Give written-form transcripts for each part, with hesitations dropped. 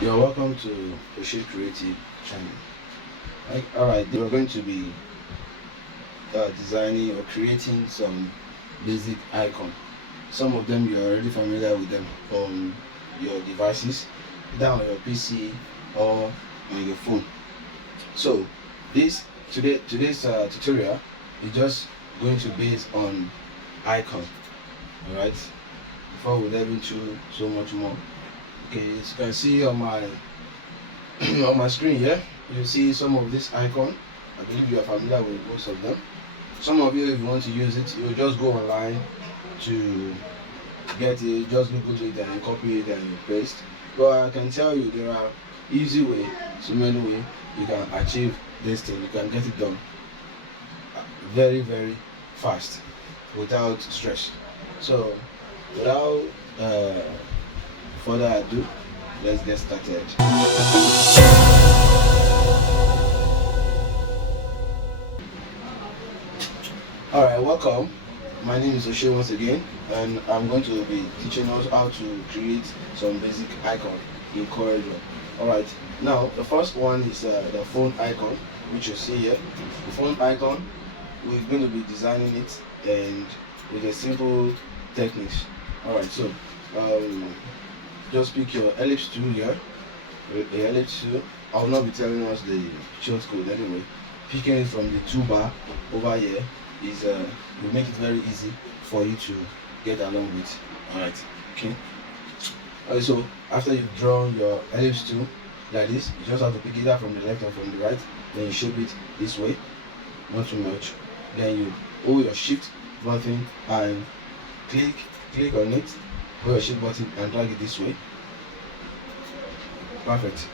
You're welcome to the Shape Creative channel. Alright, we're going to be designing or creating some basic icon. Some of them you're already familiar with them on your devices, either on your PC or on your phone. So today's tutorial is just going to be based on icon. Alright, before we dive into so much more. Okay, as you can see on my on my screen here, you see some of this icon. I believe you are familiar with most of them. Some of you, if you want to use it, you just go online to get it, just Google it and you copy it and you paste. But I can tell you there are easy way, so many ways you can achieve this thing. You can get it done very fast without stress. So without further ado, let's get started. Alright, welcome. My name is Oshe once again, and I'm going to be teaching us how to create some basic icon in corel-draw. Alright, now the first one is the phone icon, which you see here. The phone icon, we're going to be designing it and with a simple techniques. Alright, so just pick your ellipse tool here. The ellipse tool, I will not be telling us the short code anyway. Picking it from the toolbar over here is will make it very easy for you to get along with. Alright, okay. Also, after you've drawn your ellipse tool like this, you just have to pick it up from the left or from the right. Then you shape it this way, not too much. Then you hold your shift button and click on it. Hold your shift button and drag it this way. Perfect.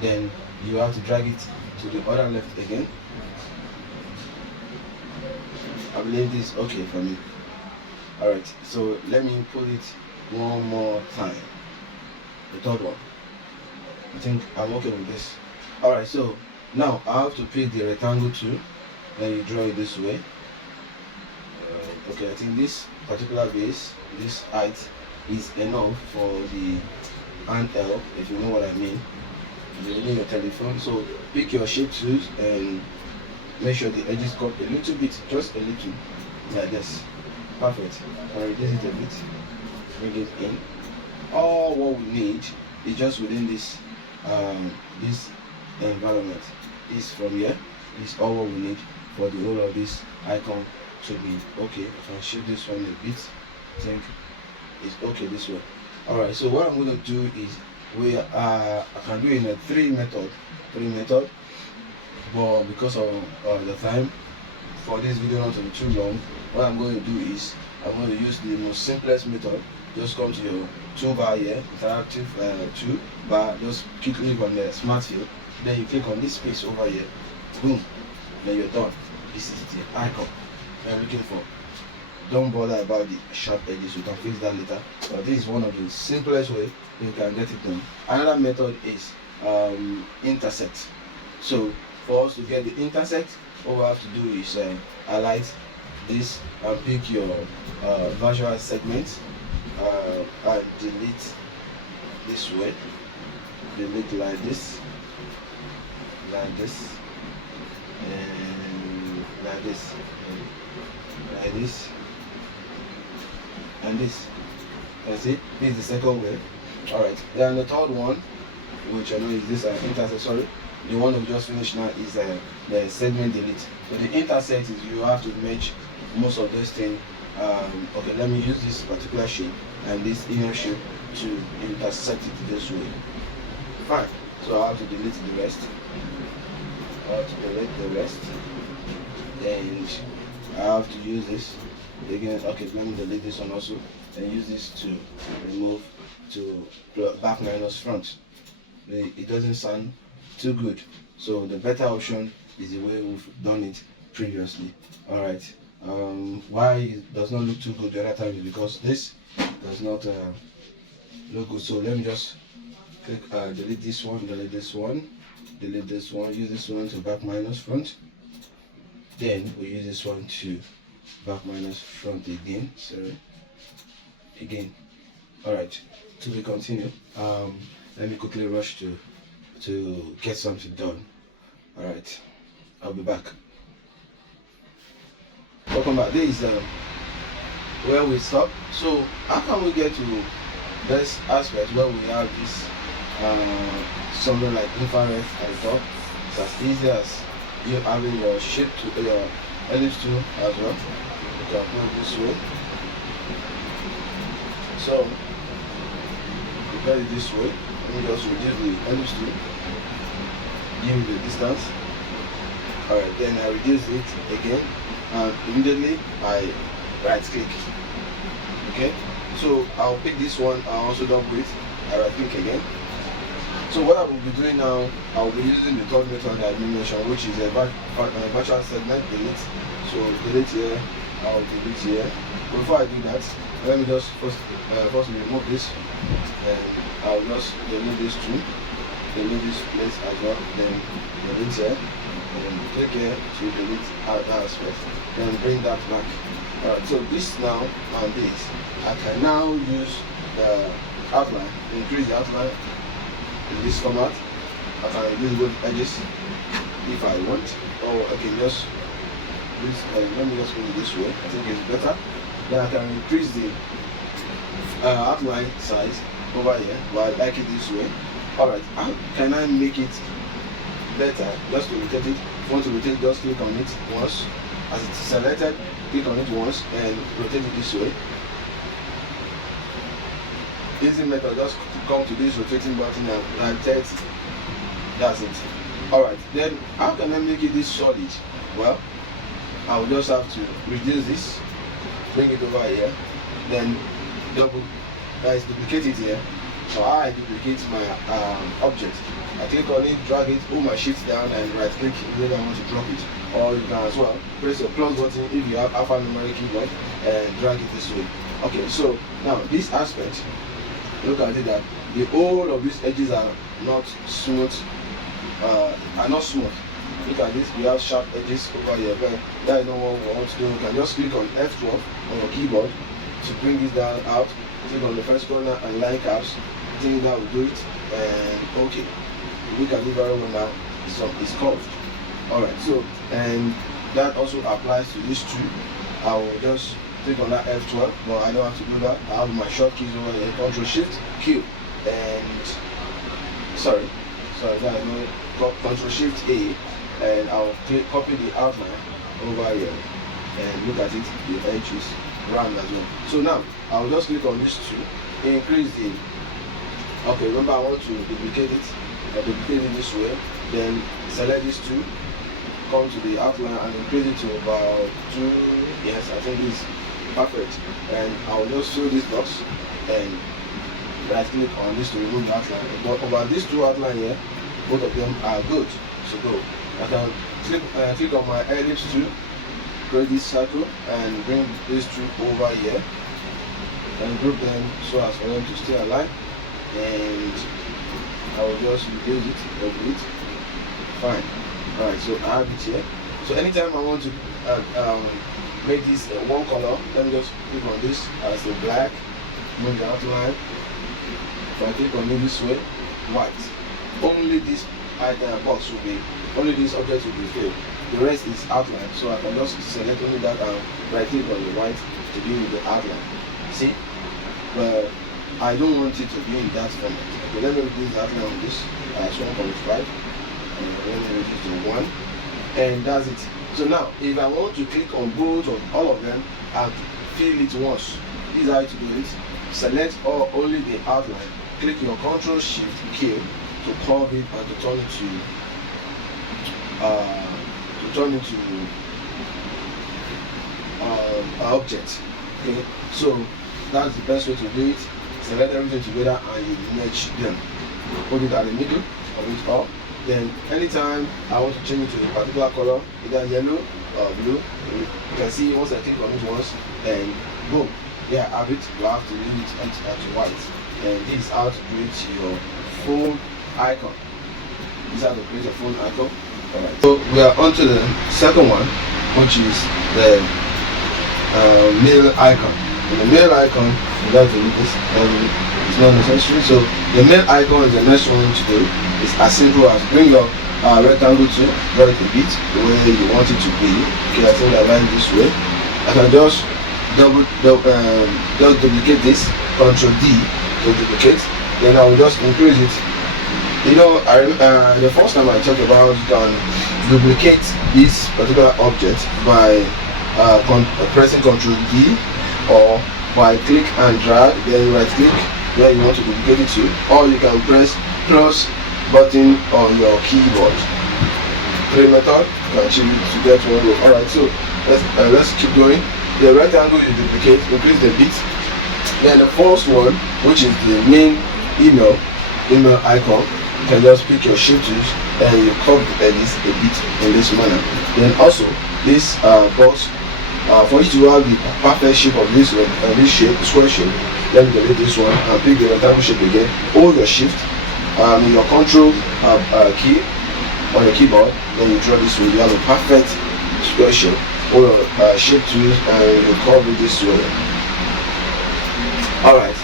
Then you have to drag it to the other left again. I believe this is okay for me. Alright, so let me put it one more time. The third one. I think I'm okay with this. Alright, so now I have to pick the rectangle tool. Then you draw it this way. Okay, I think this particular base, this height is enough for the handheld, if you know what I mean. You're using your telephone, so pick your shape tools and make sure the edges come a little bit, just a little, like this. Perfect. And reduce it a bit, bring it in. All what we need is just within this this environment. This from here is all what we need for the whole of this icon to be okay. I can shift this one a bit. I think it's okay this way. Alright, so what I'm going to do is I can do it in a three method, but because of the time for this video not to be too long, what I'm going to do is I'm going to use the most simplest method. Just come to your toolbar here, interactive toolbar, just click on the smart field, then you click on this space over here, boom, then you're done. This is the icon you're looking for. Don't bother about the sharp edges, you can fix that later, but this is one of the simplest way you can get it done. Another method is intersect. So for us to get the intersect, what we have to do is highlight this and pick your visual segment and delete this way, delete like this, and like this, and this. That's it. This is the second way. Alright, then the third one, which I know is this intersect, sorry. The one we just finished now is the segment delete. So the intersect is you have to match most of those things. Okay, let me use this particular shape and this inner shape to intersect it this way. Fine. So I have to delete the rest. And I have to use this again. Okay, let me delete this one also and use this to remove to back minus front. It doesn't sound too good, so the better option is the way we've done it previously. Alright, why it does not look too good the other time is because this does not look good. So let me just click delete this one, delete this one, use this one to back minus front, then we use this one to back minus front again. Sorry, again. Alright, to be continued. let me quickly rush to get something done. All right, I'll be back. Welcome back. This is where we stop. So how can we get to this aspect where we have this something like infrared at the top? It's as easy as you having your shape to your ellipse tool as well. You can put it this way. So you get it this way. Let me just reduce the ellipse tool, give it the distance. Alright, then I reduce it again, and immediately I right click. Okay, so I'll pick this one, I'll also double it, I right click again. So what I will be doing now, I will be using the third method that I mentioned, which is a virtual segment delete. So delete here, I'll delete here. Before I do that, let me just first remove this, and I'll just delete this too, delete this place as well, then delete here, and click here to delete that aspect, then bring that back. Alright, so this now and this, I can now use the outline, increase the outline in this format. I can reduce both edges if I want, or I can just use, let me just put it this way, I think it's better. Then I can increase the outline size over here, but I like it this way. Alright, how can I make it better? Just to rotate it. If you want to rotate, just click on it once. As it's selected, click on it once and rotate it this way. Easy method, just come to this rotating button and rotate. That's it. Alright, then how can I make it this solid? Well, I will just have to reduce this, bring it over here, then duplicate it here. So I duplicate my object. I click on it, drag it, hold my shift down and right click if I want to drop it. Or you can as well press your plus button if you have alphanumeric keyboard and drag it this way. Okay, so now this aspect, look at it that the whole of these edges are not smooth. Look at this, we have sharp edges over here, but that is not what we want to do. You can just click on F12 on your keyboard to bring this down out. Click on the first corner and line caps. I think that will do it. And okay, look at it very well now. It's curved. Alright, so and that also applies to these two. I will just click on that F12, but I don't have to do that. I have my short keys over here, Ctrl Shift Q, and sorry, that is not Ctrl Shift A, and I'll copy the outline over here, and look at it, the edge is round as well. So now I'll just click on these two, increase the, okay, remember I want to duplicate it. I duplicate it this way, then select these two, come to the outline and increase it to about 2. Yes, I think it's perfect. And I'll just show this box and right click on this to remove the outline. But about these two outline here, both of them are good. So go. I can click on my ellipse tool, create this circle and bring these two over here and group them so as for them to stay aligned. And I will just reduce it, double it. Fine. Alright, so I have it here. So anytime I want to make this one color, let me just click on this as a black, move the outline. If I click on it this way, white. Only this box will be, only this object will be filled. The rest is outline. So I can just select only that and right click on the white to deal with the outline. See? But I don't want it to be in that format. Okay, let me reduce the outline on this as 1.5. Let me reduce to 1, and that's it. So now if I want to click on both or all of them and fill it once, this is how to do it. Select only the outline, click your Ctrl Shift Q to curve it and to turn into an object. Okay, so that's the best way to do it. Select everything together and you merge them. Put it at the middle of it all. Then anytime I want to change it to a particular color, either yellow or blue, you can see once I click on it once, and boom, yeah, I have it. You have to leave it at white. And this is how to create your phone icon. This is how to create a phone icon. Alright. So we are on to the second one, which is the mail icon. in the mail icon, without delete this, it's not necessary. So the mail icon is the next one to do. It's as simple as bring your rectangle to draw it a bit the way you want it to be. Okay, I think I like this way. I can just just duplicate this, Ctrl D to duplicate, then I will just increase it. You know, the first time I talked about you can duplicate this particular object by pressing Ctrl D, or by click and drag, then right click where you want to duplicate it to, or you can press plus button on your keyboard. Three method can achieve it to get one go. Alright, so let's keep going. The rectangle you duplicate, increase the bit. Then the first one, which is the main email icon, you can just pick your shift tools and you curve the edges a bit in this manner. Then also this box, for you to have the perfect shape of this shape, square shape, let me delete this one and pick the rectangle shape again. Hold your shift, your control key on your keyboard, then you draw this way. You have a perfect square shape. Hold your shape tools and you curve it this way. Alright,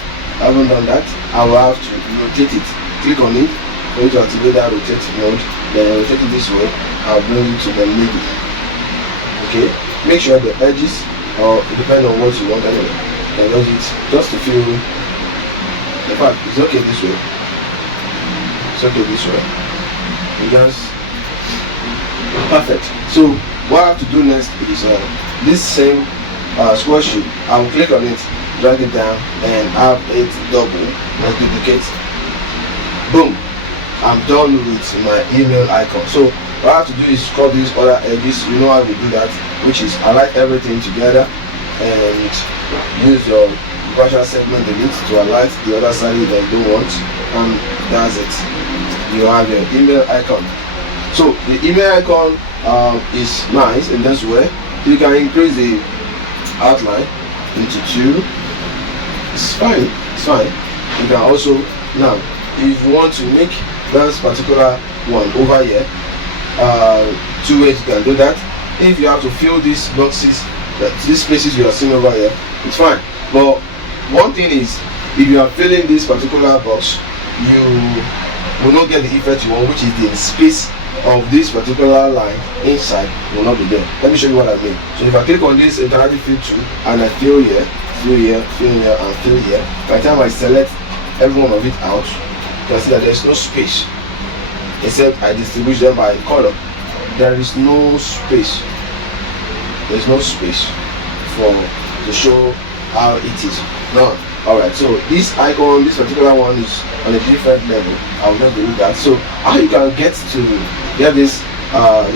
I haven't done that. I will have to rotate it. Click on it for you to activate that rotate mode. Then rotate it this way. I'll bring it to the middle. Okay, make sure the edges, or depending on what you want anyway, you can use it just to feel. In fact, it's okay this way. It's okay this way. You just perfect. So what I have to do next is this same square shape. I will click on it, drag it down, and have it double and duplicate. Boom! I'm done with my email icon. So what I have to do is scrub these other edges. You know how we do that, which is align everything together and use your partial segment delete to align the other side that you don't want, and that's it. You have your email icon. So the email icon is nice in this way. You can increase the outline into 2. It's fine. It's fine. You can also, now if you want to make this particular one over here, 2 ways you can do that. If you have to fill these boxes, these spaces you are seeing over here, it's fine. But one thing is, if you are filling this particular box, you will not get the effect you want, which is the space of this particular line inside will not be there. Let me show you what I mean. So if I click on this interactive fill tool and I fill here, fill here, fill here, and fill here, by the time I select every one of it out, you can see that there is no space, except I distribute them by color. There is no space. There is no space to show how it is. None. Alright, so this icon, this particular one is on a different level. I'll just do that. So how you can get this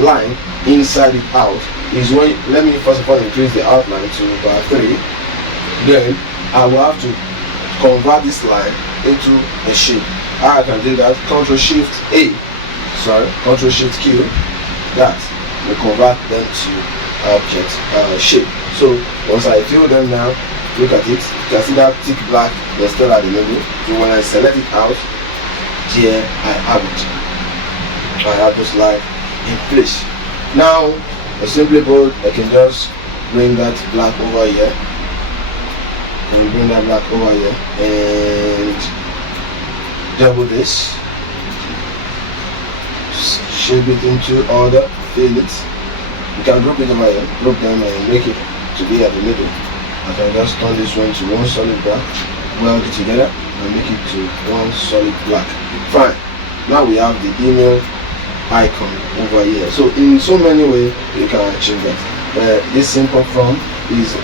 line inside it out is when, let me first of all increase the outline to about 3. Then I will have to convert this line into a shape. How I can do that? Ctrl Shift A, Ctrl Shift Q. That will convert them to object shape. So once I fill them now, look at it, you can see that thick black, they're still at the middle. So when I select it out, here I have it. I have this line in place. Now, simply put, I can just bring that black over here, and bring that black over here, and double this, shape it into order, fill it. You can group it over here, group them and make it to be at the middle. I can just turn this one to one solid black, weld it together and make it to one solid black. Fine. Now we have the email icon over here. So in so many ways you can achieve that. This simple form is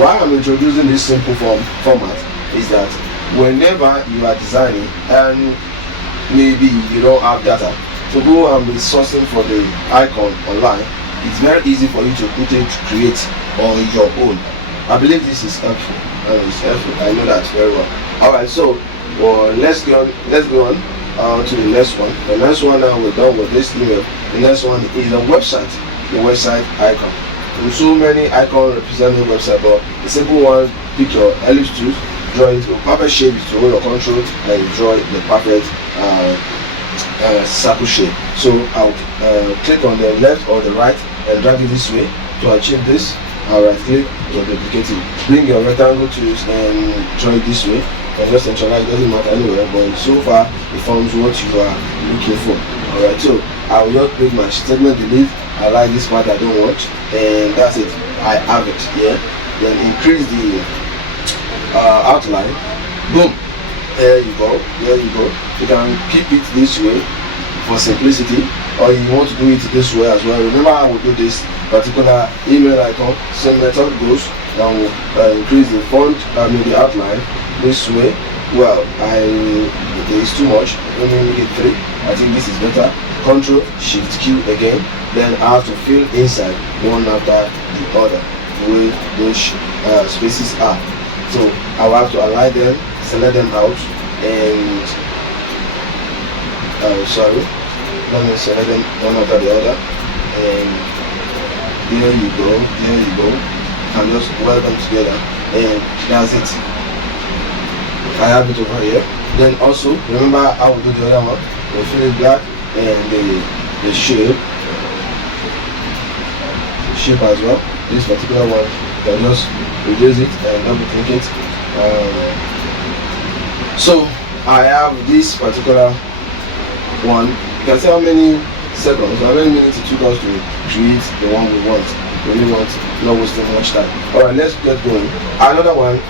why I'm introducing this simple format is that whenever you are designing and maybe you don't have data to go and be sourcing for the icon online, it's very easy for you to quickly create on your own. I believe this is helpful, and it's helpful. I know that very well. Alright, so let's go on to the next one. The next one now we're done with this email. The next one is the website icon. There are so many icons representing the website, but the simple one, pick your ellipse tool, draw it to a perfect shape to hold your control, and you draw the perfect circle shape. So I'll click on the left or the right and drag it this way to achieve this. I'll right click, to duplicate it. Bring your rectangle tools and draw it this way, and just centralize. It doesn't matter anywhere, but so far it forms what you are looking for. Alright, so I will just click my segment delete. I like this part I don't want, and that's it. I have it here. Then increase the outline. Boom. There you go. There you go. You can keep it this way for simplicity, or you want to do it this way as well. Remember, I will do this particular email icon. Same method goes. Now increase the font, the outline this way. Well, it is too much. Let me make it 3. I think this is better. Control Shift Q again. Then I have to fill inside one after the other, the way those spaces are. So I will have to align them, select them out, and let me select them one after the other, and there you go, there you go. And just weld them together, and that's it. I have it over here. Then also remember, I will do the other one. We'll fill it black, and the shape as well. This particular one, you can just reduce it and double click it. So I have this particular one. You can see how many seconds, how many minutes it took us to create the one we want. We really want, not wasting much time. Alright, let's get going. Another one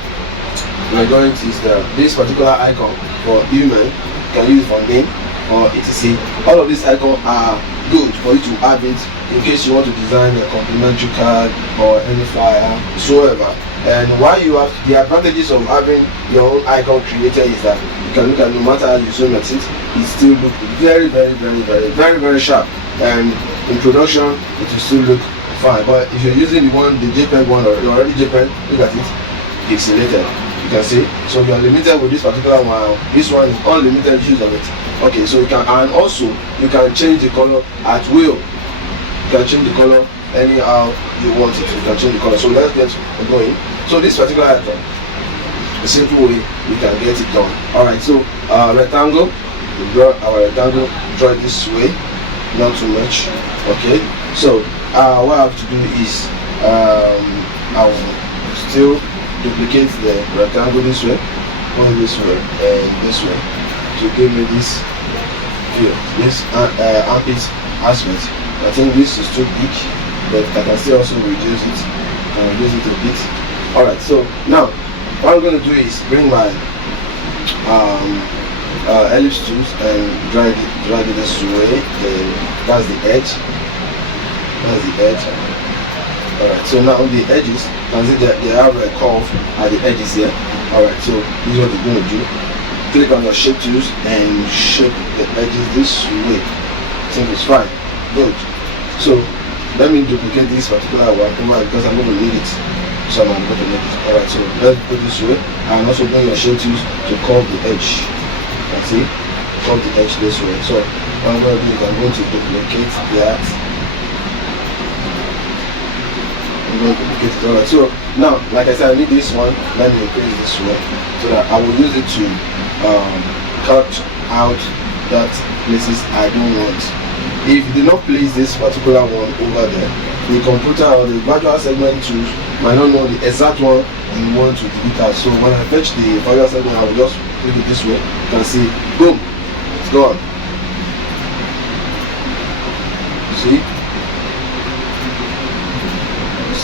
we're going to is this particular icon for email. You can use it for name or etc. All of these icons are good for you to have it in case you want to design a complimentary card or any flyer whatsoever. And why you have the advantages of having your own icon created is that you can look at, no matter how you zoom at it, it still look very, very, very, very, very, very sharp. And in production, it will still look fine. But if you're using the JPEG one, or already JPEG, look at it, pixelated. You can see. So you are limited with this particular one. This one is unlimited use of it. Okay, so you can, and also you can change the color at will. You can change the color anyhow you want it. You can change the color. So let's get going. So this particular item, a simple way we can get it done. Alright, so rectangle, we draw our rectangle, draw it this way, not too much. Okay, so what I have to do is I will still duplicate the rectangle this way, go this way, and this way to give me this view, this armpit aspect. I think this is too big, but I can still also reduce it and reduce it a bit. Alright, so now what I'm going to do is bring my ellipse tools and drag it this way, and that's the edge. That's the edge. Alright, so now the edges, you can see that they have a curve at the edges here. Alright, so this is what you're going to do. Click on your shape tools and shape the edges this way. I think it's fine. Good. So let me duplicate this particular one over because I'm going to need it. So I'm going to make it. Alright, so let's go this way, and also bring your shape tools to curve the edge. You can see, curve the edge this way. So what I'm going to do is I'm going to duplicate that. I'm going to duplicate it. Alright, so now, like I said, I need this one. Let me increase this one so that I will use it to cut out that places I don't want. If you do not place this particular one over there, the computer or the virtual segment tools might not know the exact one you want to delete out. So when I fetch the virtual segment, I will just click it this way. You can see, boom, it's gone. See?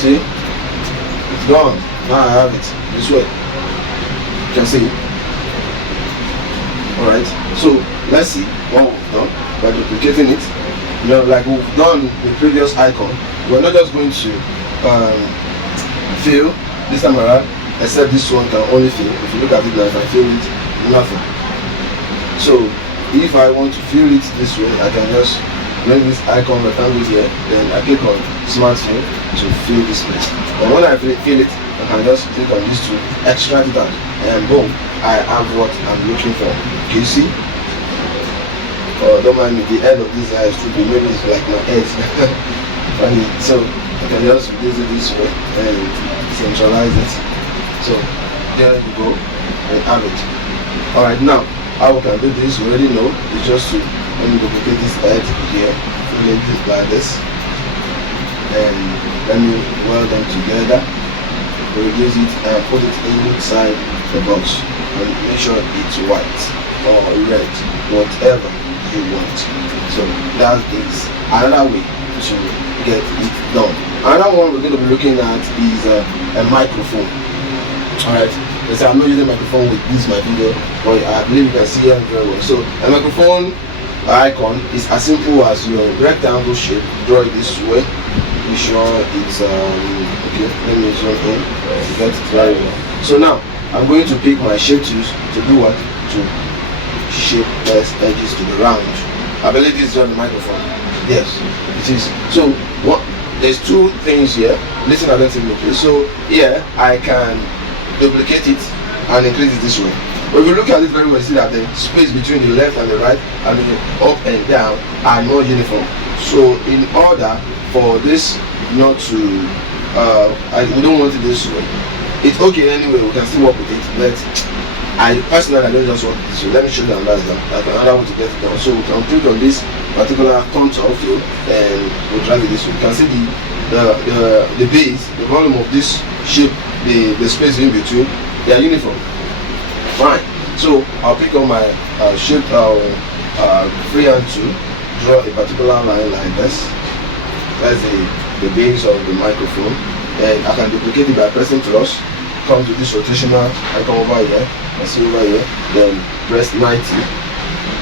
See? It's gone. Now I have it this way. You can see. Alright, so let's see what we've done by duplicating it. You know, like we've done the previous icon, we're not just going to fill this time around, except this one can only fill. If you look at it now, if I fill it, nothing. So if I want to fill it this way, I can just bring this icon rectangle here, then I click on smart fill to fill this place. But when I fill it, I can just click on this to extract it out, and boom, I have what I'm looking for. Can you see? Don't mind me, the head of this eye should be, maybe it's like my head. Funny. So I can just reduce it this way and centralize it. So there you go, and have it. Alright, now how we can do this, we already know, it's just to let me duplicate this head here, fill it like this, and let me weld them together. reduce it and put it inside the box and make sure it's white or red, whatever you want. So that is another way to get it done. Another one we're going to be looking at is a microphone. Alright, I'm not using a microphone with this my finger, but I believe you can see it very well. So a microphone icon is as simple as your rectangle shape. Draw it this way. Be sure it's okay. Let me zoom in. Get it very well. So now I'm going to pick my shape tools to do what? To shape these edges to be round. I believe this is on the microphone. Yes, it is. So what? There's two things here. Listen attentively, please. So here I can duplicate it and increase it this way. When we look at it very well, you see that the space between the left and the right and the up and down are not uniform. So in order for this not to we don't want it this way. It's okay anyway, we can still work with it, but I personally don't just want it this way. Let me show you another way to get it done. So we can click on this particular contour field and we'll drag it this way. You can see the base, the volume of this shape, the space in between, they are uniform. Fine. So I'll pick on my shape freehand tool, draw a particular line like this. That's the base of the microphone, and I can duplicate it by pressing plus. Come to this rotational icon over here, and see over here, then press 90,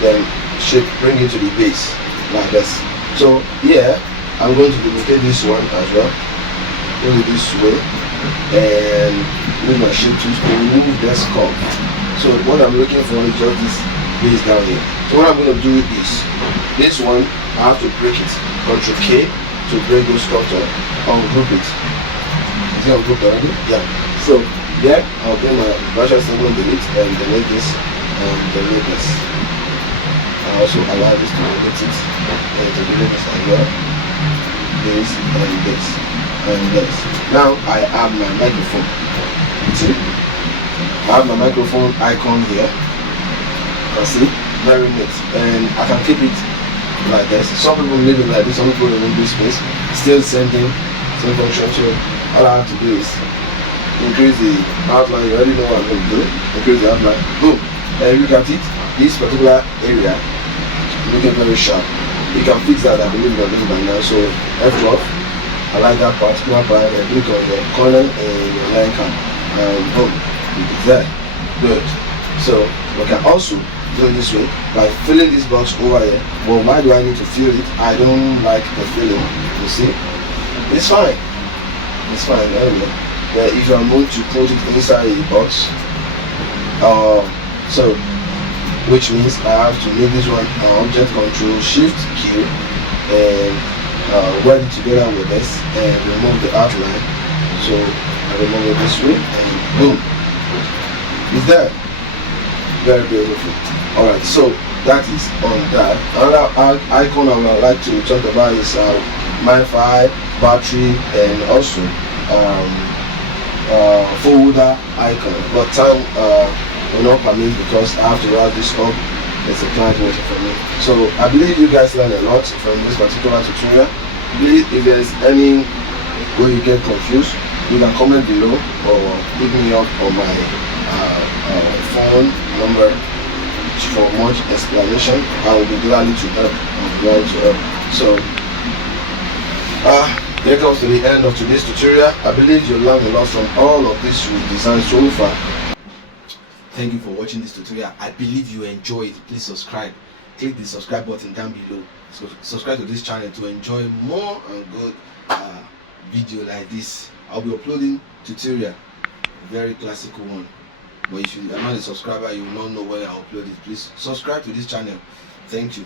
then shape, bring it to the base like this. So here I'm going to duplicate this one as well, put it this way, and use my shape tools to remove this curve. So what I'm looking for is just this base down here. So what I'm going to do is this one I have to break it. Ctrl K to break those contour. Ungroup it. Is it ungrouped already? Yeah. So yeah, I'll bring my brush symbol, delete, and delete this and delete this. I also allow this to delete it and to delete this as well. This and this and this. Now I have my microphone. See? I have my microphone icon here. You can see, very neat, and I can keep it like this. Some people leave it like this, some people remove this space. Still same thing, same function. So all I have to do is increase the outline. You already know what I'm going to do. Increase the outline. Boom. And look at it. This particular area looking very sharp. You can fix that. I believe you can do it by now. So F12. I like that particular part. And click on the corner and your line cap. And boom. It's there. Good. So we can also do it this way by filling this box over here. Well, why do I need to fill it? I don't like the filling. You see, it's fine. It's fine anyway. But if you are going to put it inside a box, so which means I have to make this one object control shift Q and weld it together with this and remove the outline. So I remove it this way and boom. Is that very beautiful? Alright, so that is on that. Another icon I would like to talk about is MiFi, battery, and also folder icon. But time will not permit because I have to route this up. There's a client waiting for me. So I believe you guys learned a lot from this particular tutorial. Please, if there's any way you get confused, you can comment below or pick me up on my phone number for much explanation. I will be glad to help. I'm glad to help. So that comes to the end of today's tutorial. I believe you learned a lot from all of this we've designed so far. Thank you for watching this tutorial. I believe you enjoyed. Please subscribe. Click the subscribe button down below. So subscribe to this channel to enjoy more and good video like this. I'll be uploading tutorial, very classical one. But if you are not a subscriber, you will not know when I upload it. Please subscribe to this channel. Thank you.